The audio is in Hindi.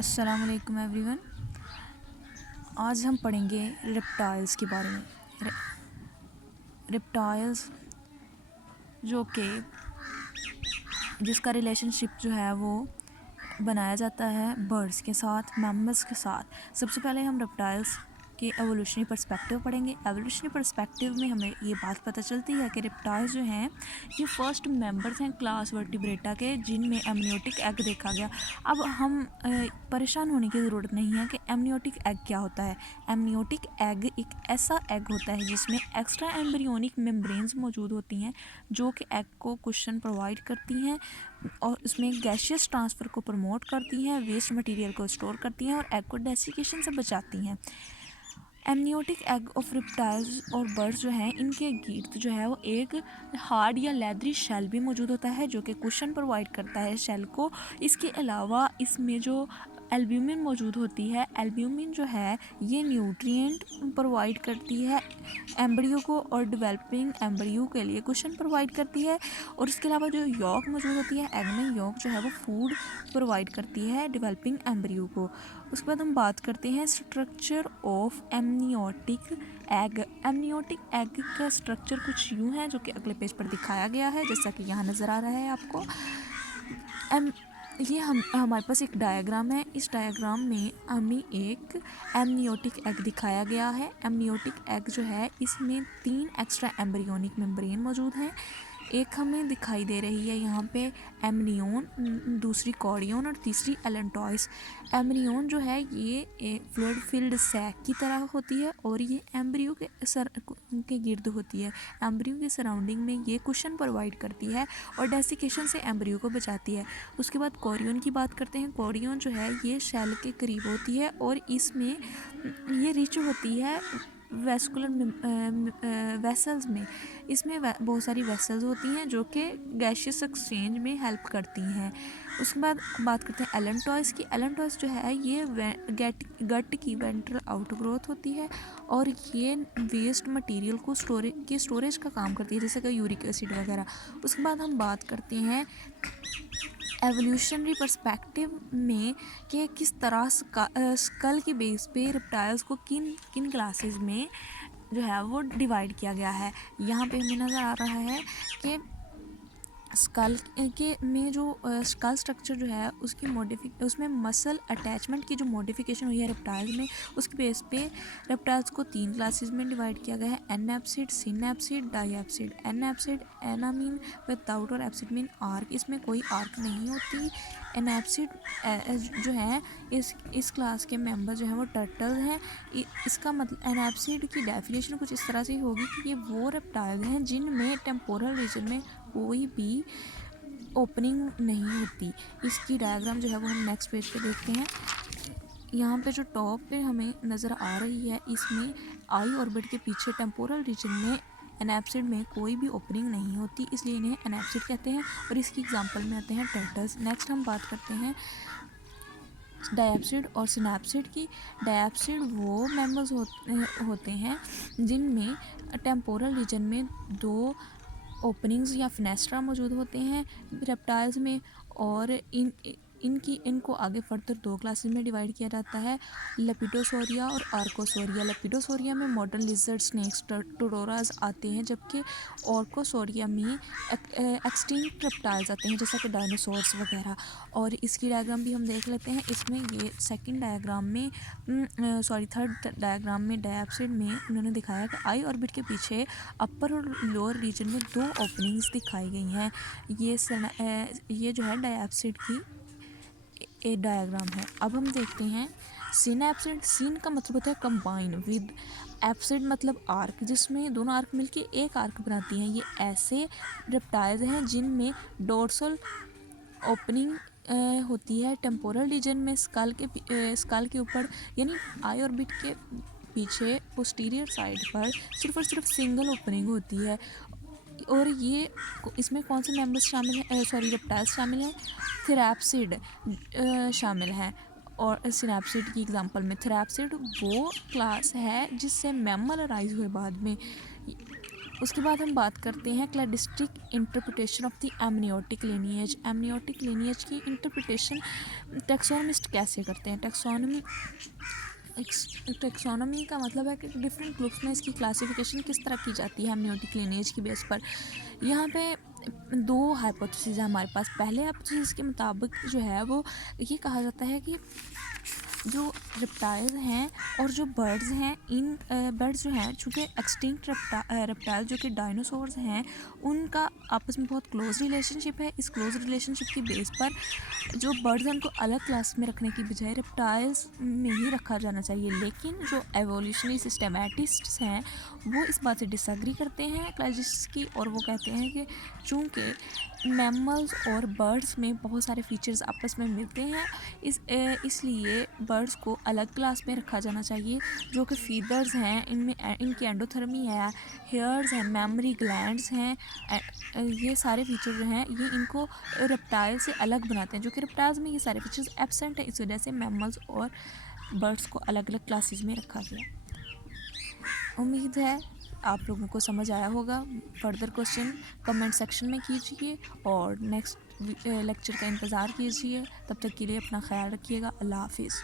अस्सलाम वालेकुम एवरीवन। आज हम पढ़ेंगे रेप्टाइल्स के बारे में। रेप्टाइल्स जो कि जिसका रिलेशनशिप जो है वो बनाया जाता है बर्ड्स के साथ, मैमल्स के साथ। सबसे पहले हम रेप्टाइल्स के एवोल्यूशनरी पर्सपेक्टिव पढ़ेंगे। एवोल्यूशनरी पर्सपेक्टिव में हमें ये बात पता चलती है कि रेप्टाइल्स जो हैं ये फर्स्ट मेंबर्स हैं क्लास वर्टिब्रेटा के, जिनमें एमनियोटिक एग देखा गया। अब हम परेशान होने की ज़रूरत नहीं है कि एमनियोटिक एग क्या होता है। एमनियोटिक एग एक ऐसा एग होता है जिसमें एक्स्ट्रा एम्ब्रियोनिक मेम्ब्रेन्स मौजूद होती हैं जो कि एग को कुशन प्रोवाइड करती हैं और उसमें गैशियस ट्रांसफ़र को प्रमोट करती हैं, वेस्ट मटेरियल को स्टोर करती हैं और एग को डेसिकेशन से बचाती हैं। एमनियोटिक एग ऑफ रिप्टाइल्स और बर्ड्स जो हैं इनके गिर्द जो है वो एक हार्ड या लेदरी शेल भी मौजूद होता है जो कि कुशन प्रोवाइड करता है शेल को। इसके अलावा इसमें जो एल्ब्यूमिन मौजूद होती है, एल्ब्यूमिन जो है ये न्यूट्रिएंट प्रोवाइड करती है एम्ब्रियो को और डेवलपिंग एम्ब्रियो के लिए कुशन प्रोवाइड करती है। और इसके अलावा जो यॉक मौजूद होती है एग में, यॉक जो है वो फूड प्रोवाइड करती है डेवलपिंग एम्ब्रियो को। उसके बाद हम बात करते हैं structure of amniotic egg. Amniotic egg का स्ट्रक्चर कुछ यूँ है जो कि अगले पेज पर दिखाया गया है, जैसा कि यहाँ नज़र आ रहा है आपको। ये हमारे पास एक डायग्राम है। इस डायग्राम में हमें एक एमनियोटिक एग दिखाया गया है। एमनियोटिक एग जो है इसमें 3 एक्स्ट्रा एम्ब्रियोनिक मेम्ब्रेन मौजूद हैं। एक हमें दिखाई दे रही है यहाँ पे एमनियोन, दूसरी कॉर्डियोन और तीसरी एलेंटॉइस। एमनियोन जो है ये फ्लूइड फिल्ड सैक की तरह होती है और ये एम्ब्रियो के गिर्द होती है। एम्ब्रियो के सराउंडिंग में ये कुशन प्रोवाइड करती है और डेसिकेशन से एम्ब्रियो को बचाती है। उसके बाद कॉर्डियोन की बात करते हैं। कॉर्डियोन जो है ये शेल के करीब होती है और इसमें ये रिच होती है वेस्कुलर वेसल्स में। इसमें बहुत सारी वेसल्स होती हैं जो कि गैशियस एक्सचेंज में हेल्प करती हैं। उसके बाद बात करते हैं एलेंटॉइस की। एलेंटॉइस जो है ये गट की वेंट्रल आउटग्रोथ होती है और ये वेस्ट मटेरियल को स्टोरेज का काम करती है, जैसे कि यूरिक एसिड वगैरह। उसके बाद हम बात करते हैं एवोल्यूशनरी पर्सपेक्टिव में कि किस तरह स्कल की बेस पे रेप्टाइल्स को किन किन क्लासेस में जो है वो डिवाइड किया गया है। यहाँ पे हमें नज़र आ रहा है कि स्कल के में जो स्कल स्ट्रक्चर जो है उसमें मसल अटैचमेंट की जो मॉडिफिकेशन हुई है रेप्टाइल्स में, उसके बेस पे रेप्टाइल्स को 3 क्लासेस में डिवाइड किया गया है। एनएप्सिड, सिनएप्सिड, डाईएप्सिड। एनएप्सिड एना मीन विदाउट और एप्सिड मीन आर्क, इसमें कोई आर्क नहीं होती। एनएप्सिड जो है इस क्लास के मेंबर जो हैं वो टर्टल हैं। इसका मतलब एनएप्सिड की डेफिनेशन कुछ इस तरह से होगी कि ये वो रेप्टाइल हैं जिनमें टेम्पोरल रीजन में कोई भी ओपनिंग नहीं होती। इसकी डायग्राम जो है वो हम नेक्स्ट पेज पे देखते हैं। यहाँ पे जो टॉप पे हमें नज़र आ रही है इसमें आई ऑर्बिट के पीछे टेम्पोरल रीजन में एनएप्सिड में कोई भी ओपनिंग नहीं होती, इसलिए इन्हें एनएप्सिड कहते हैं। और इसकी एग्जांपल में आते हैं टर्टल्स। नेक्स्ट हम बात करते हैं डायप्सिड और सिनैप्सिड की। डायप्सिड वो मेम्बर्स होते हैं जिनमें टेम्पोरल रीजन में 2 ओपनिंग्स या फिनेस्ट्रा मौजूद होते हैं रेप्टाइल्स में। और इनको आगे फर्दर 2 क्लासेस में डिवाइड किया जाता है, लेपिडोसोरिया और आर्कोसोरिया। लेपिडोसोरिया में मॉडर्न लिजर्ड, स्नेक्स, टोडोरास आते हैं, जबकि आर्कोसोरिया में एक्सटिंक्ट रेप्टाइल्स आते हैं जैसा कि डायनासोर्स वगैरह। और इसकी डायग्राम भी हम देख लेते हैं। इसमें ये थर्ड डायग्राम में डायप्सिड में उन्होंने दिखाया कि आई ऑर्बिट के पीछे अपर और लोअर रीजन में 2 ओपनिंग्स दिखाई गई हैं। ये जो है डायप्सिड की एक डायग्राम है। अब हम देखते हैं सिनएप्सिड। सिन का मतलब होता है कंबाइन विद, एप्सिड मतलब आर्क, जिसमें दोनों आर्क मिलके एक आर्क बनाती हैं। ये ऐसे रेप्टाइल्स हैं जिनमें डोर्सल ओपनिंग होती है टेम्पोरल रीजन में स्कल के ऊपर, यानी आई ऑर्बिट के पीछे पोस्टीरियर साइड पर सिर्फ और सिर्फ सिंगल ओपनिंग होती है। और ये इसमें कौन से मेंबर्स शामिल हैं, रेप्टाइल्स शामिल हैं, थेरैप्सिड शामिल हैं। और सिनैप्सिड की एग्जांपल में थेरैप्सिड वो क्लास है जिससे मैमल अराइज हुए बाद में। उसके बाद हम बात करते हैं cladistic interpretation of the amniotic lineage. Amniotic lineage की इंटरप्रिटेशन टैक्सोनमिस्ट कैसे करते हैं। टैक्सोनॉमी का मतलब है कि डिफरेंट ग्रुप्स में इसकी क्लासिफिकेशन किस तरह की जाती है एमनियोटिक लिनिएज की बेस पर। यहाँ पे दो हाइपोथेसिस है हमारे पास। पहले हाइपोथेसिस के मुताबिक जो है वो ये कहा जाता है कि जो रेप्टाइल हैं और जो बर्ड्स हैं, इन बर्ड्स जो हैं चूँकि एक्सटिंक्ट रेप्टाइल जो कि डायनासोर्स हैं उनका आपस में बहुत क्लोज रिलेशनशिप है। इस क्लोज रिलेशनशिप की बेस पर जो बर्ड्स हैं उनको अलग क्लास में रखने की बजाय रेप्टाइल्स में ही रखा जाना चाहिए। लेकिन जो एवोल्यूशनरी सिस्टमैटिस्ट्स हैं वो इस बात से डिसएग्री करते हैं क्लासिस्ट की, और वो कहते हैं कि चूँकि मैमल्स और बर्ड्स में बहुत सारे फीचर्स आपस में मिलते हैं, इसलिए बर्ड्स को अलग क्लास में रखा जाना चाहिए। जो कि फीदर्स हैं, इनमें इनकी एंडोथर्मी है, हेयर्स हैं, मेमोरी ग्लैंड्स हैं, ये सारे फीचर जो हैं ये इनको रेप्टाइल से अलग बनाते हैं। जो कि रेप्टाइल्स में ये सारे फीचर्स एब्सेंट हैं, इस वजह से मैमल्स और बर्ड्स को अलग अलग क्लासेस में रखा गया। उम्मीद है आप लोगों को समझ आया होगा। फर्दर क्वेश्चन कमेंट सेक्शन में कीजिए और नेक्स्ट लेक्चर का इंतज़ार कीजिए। तब तक के लिए अपना ख्याल रखिएगा। अल्लाह हाफिज़।